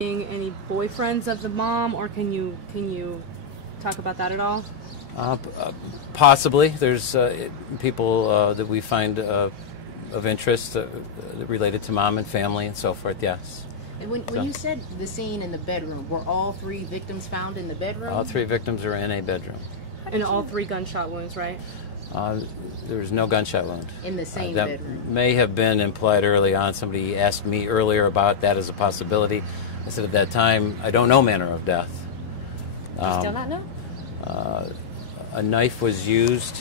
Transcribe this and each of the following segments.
Any boyfriends of the mom, or can you talk about that at all? Possibly. There's people that we find of interest related to mom and family and so forth, yes. And when you said the scene in the bedroom, were all three victims found in the bedroom? All three victims are in a bedroom. And all three gunshot wounds, right? There was no gunshot wound. In the same that bedroom? May have been implied early on. Somebody asked me earlier about that as a possibility. I said at that time, I don't know manner of death. You still not know? A knife was used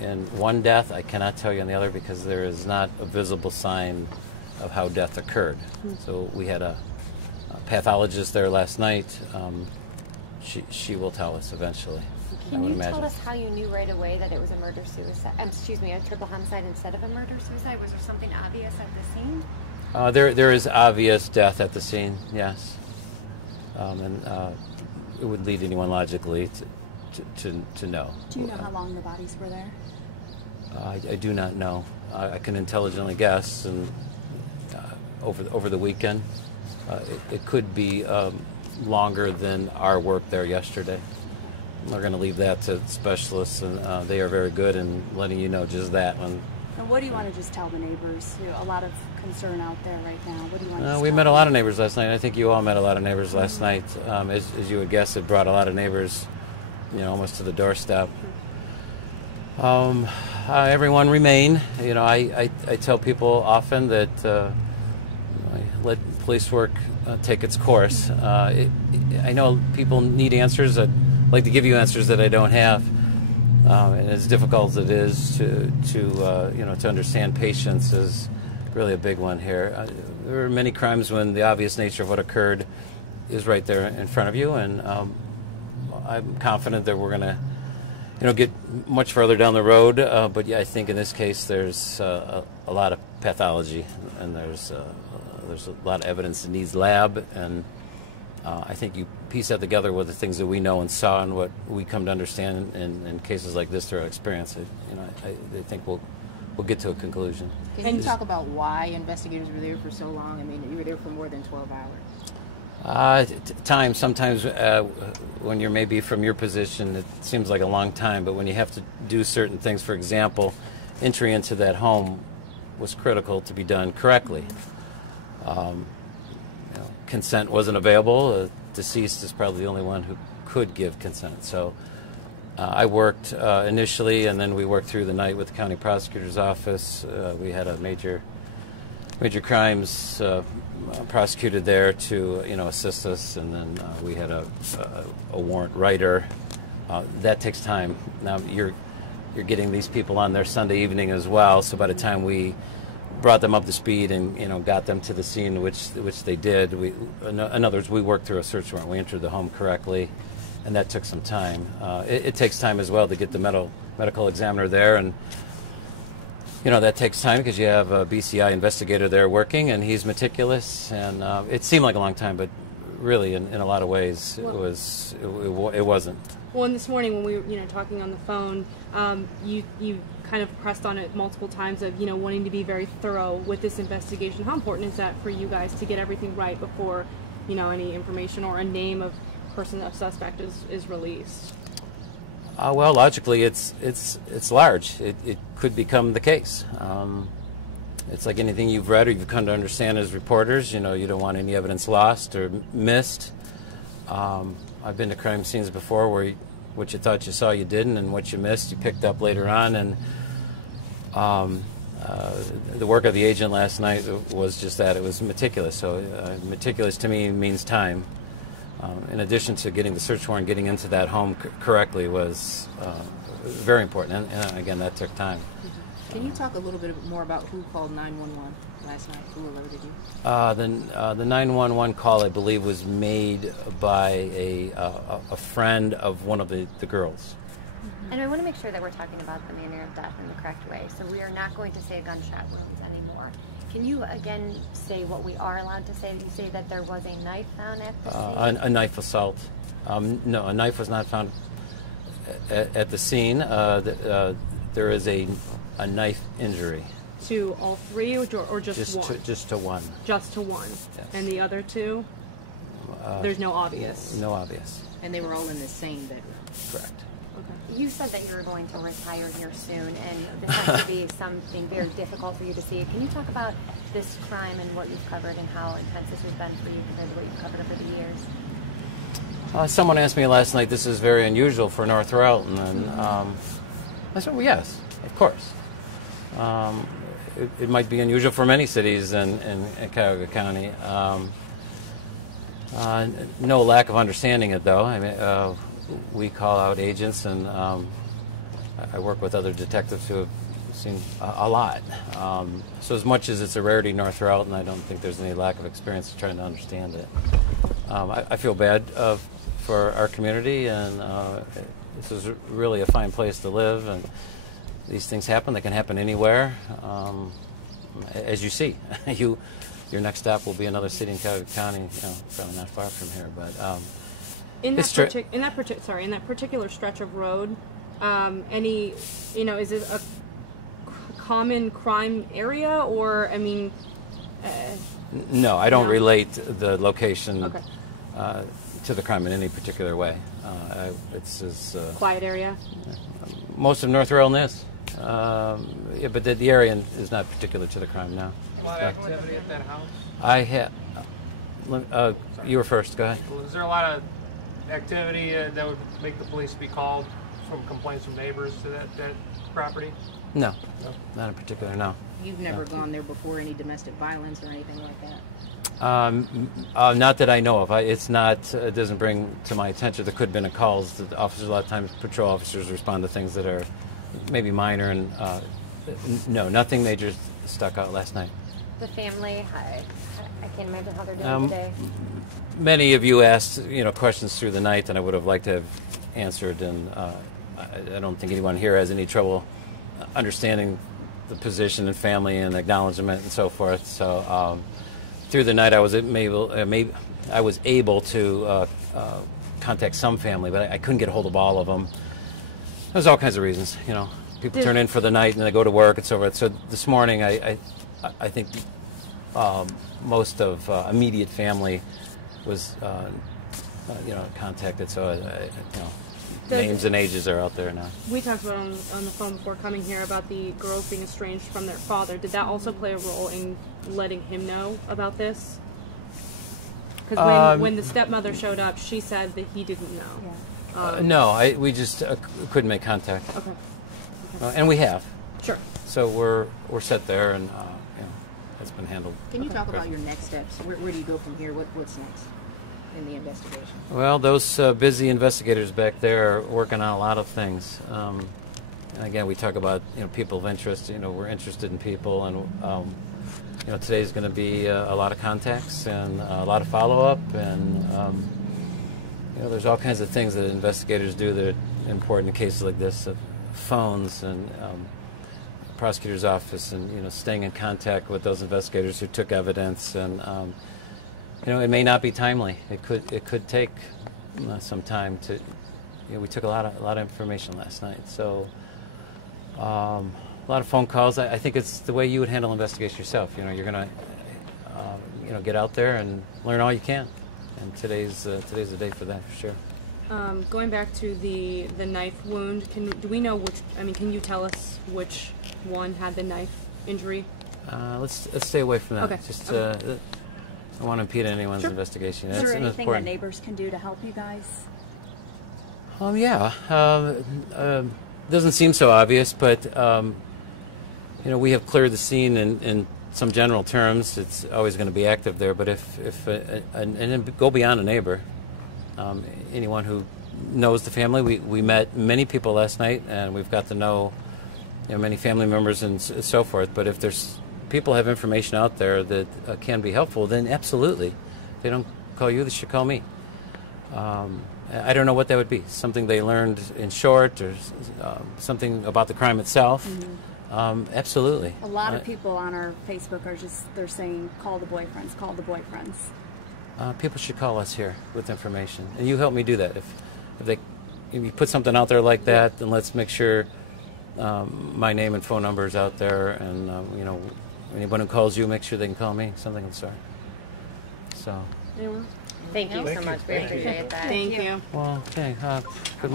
in one death. I cannot tell you on the other because there is not a visible sign of how death occurred. So we had a pathologist there last night. She will tell us eventually. Can you tell us how you knew right away that it was a murder-suicide? Excuse me, a triple homicide instead of a murder-suicide? Was there something obvious at the scene? There is obvious death at the scene, yes. And it would lead anyone logically to know. Do you know how long the bodies were there? I do not know. I can intelligently guess, and over the weekend, it could be longer than our work there yesterday. We're going to leave that to specialists, and they are very good in letting you know just that. And what do you want to just tell the neighbors? A lot of concern out there right now. What do you want to we met a lot of neighbors last night. I think you all met a lot of neighbors last night. As you would guess, it brought a lot of neighbors, almost to the doorstep. Everyone remain. I tell people often that I let police work take its course. I know people need answers. I'd like to give you answers that I don't have. And as difficult as it is to understand patience is really a big one here. There are many crimes when the obvious nature of what occurred is right there in front of you, and I'm confident that we're going to, get much further down the road. But yeah, I think in this case there's a lot of pathology, and there's a lot of evidence that needs lab, and I think you piece that together with the things that we know and saw and what we come to understand in cases like this through our experience. I think we'll get to a conclusion. Can you talk about why investigators were there for so long? I mean, you were there for more than 12 hours. Time. Sometimes when you're maybe from your position, it seems like a long time, but when you have to do certain things, for example, entry into that home was critical to be done correctly. Consent wasn't available. Deceased is probably the only one who could give consent. So I worked initially, and then we worked through the night with the county prosecutor's office. We had a major crimes prosecuted there to assist us, and then we had a warrant writer. That takes time. Now you're getting these people on their Sunday evening as well. So by the time we brought them up to speed and got them to the scene, which they did. In other words, we worked through a search warrant. We entered the home correctly, and that took some time. It takes time as well to get the medical examiner there, and that takes time because you have a BCI investigator there working, and he's meticulous. And it seemed like a long time, but really, in a lot of ways, it wasn't. Well, and this morning when we were talking on the phone, you kind of pressed on it multiple times of wanting to be very thorough with this investigation. How important is that for you guys to get everything right before any information or a name of person of suspect is released? Well, logically, it's large. It could become the case. It's like anything you've read or you've come to understand as reporters. You don't want any evidence lost or missed. I've been to crime scenes before where what you thought you saw you didn't, and what you missed you picked up later on. And the work of the agent last night was just that. It was meticulous. So meticulous to me means time. In addition to getting the search warrant, getting into that home correctly was very important. And again, that took time. Can you talk a little bit more about who called 911 last night? Who alerted you? The 911 call, I believe, was made by a friend of one of the girls. And I want to make sure that we're talking about the manner of death in the correct way. So we are not going to say gunshot wounds anymore. Can you again say what we are allowed to say? You say that there was a knife found at the scene? A knife assault. No, a knife was not found at the scene. There is a knife injury. To all three, or just one? Just to one. Just to one. Yes. And the other two? There's no obvious. No obvious. And they were all in the same bedroom. Correct. Okay. You said that you were going to retire here soon, and this has to be something very difficult for you to see. Can you talk about this crime and what you've covered and how intense this has been for you compared to what you've covered over the years? Someone asked me last night, this is very unusual for North Royalton, and I said, well, yes, of course. It might be unusual for many cities in Cuyahoga County. No lack of understanding it, though. I mean, we call out agents, and I work with other detectives who have seen a lot. So as much as it's a rarity in North Royalton, I don't think there's any lack of experience trying to understand it. I feel bad for our community, and this is really a fine place to live, and these things happen. They can happen anywhere. As you see, your next stop will be another city in Cuyahoga County, probably not far from here. But in that particular stretch of road, is it a common crime area, or I mean? No, I don't relate the location Okay. To the crime in any particular way. It's as Quiet area. Most of North Royalton is. Yeah, but the area is not particular to the crime now. A lot of activity at that house? I have. You were first. Go ahead. Well, is there a lot of activity that would make the police be called from complaints from neighbors to that property? No, not in particular. No. You've never gone there before, any domestic violence or anything like that? Not that I know of. It's not. It doesn't bring to my attention. There could have been calls. The officers, a lot of times, patrol officers respond to things that are maybe minor, and no, nothing major stuck out last night. The family, I can't imagine how they're doing today. Many of you asked, questions through the night, and I would have liked to have answered. And I don't think anyone here has any trouble understanding the position and family and acknowledgement and so forth. So through the night, I was able to contact some family, but I couldn't get a hold of all of them. There's all kinds of reasons. People turn in for the night and they go to work and so forth. So this morning, I think most of immediate family was contacted. So names and ages are out there now. We talked about on the phone before coming here about the girls being estranged from their father. Did that also play a role in letting him know about this? Because when the stepmother showed up, she said that he didn't know. Yeah. No, we just couldn't make contact. Okay. And we have. Sure. So we're set there, and that's been handled. Can you talk about your next steps? Where do you go from here? What's next in the investigation? Well, those busy investigators back there are working on a lot of things. And again, we talk about people of interest. We're interested in people, and today's going to be a lot of contacts and a lot of follow-up, and there's all kinds of things that investigators do that are important in cases like this. Phones and prosecutor's office, and staying in contact with those investigators who took evidence, and it may not be timely. It could take some time to. We took a lot of information last night, so a lot of phone calls. I think it's the way you would handle investigation yourself. You're going to get out there and learn all you can, and today's the day for that for sure. Going back to the knife wound, do we know which? I mean, can you tell us which one had the knife injury? Let's stay away from that. Okay. Just I don't want to impede anyone's investigation. Is That's there anything important. that neighbors can do to help you guys? Yeah. Doesn't seem so obvious, but we have cleared the scene in some general terms. It's always going to be active there, but and go beyond a neighbor. Anyone who knows the family. We met many people last night, and we've got to know many family members and so forth. But if there's people have information out there that can be helpful, then absolutely. If they don't call you, they should call me. I don't know what that would be. Something they learned in short, or something about the crime itself. Mm-hmm. Absolutely. A lot of people on our Facebook they're saying, call the boyfriends, call the boyfriends. People should call us here with information, and you help me do that. If you put something out there like that, then let's make sure my name and phone number is out there, and anyone who calls you, make sure they can call me. Something of the sort. So. Anyone? Thank you so Thank you. much. We Thank you. appreciate that. Thank you. Well, okay. Good morning.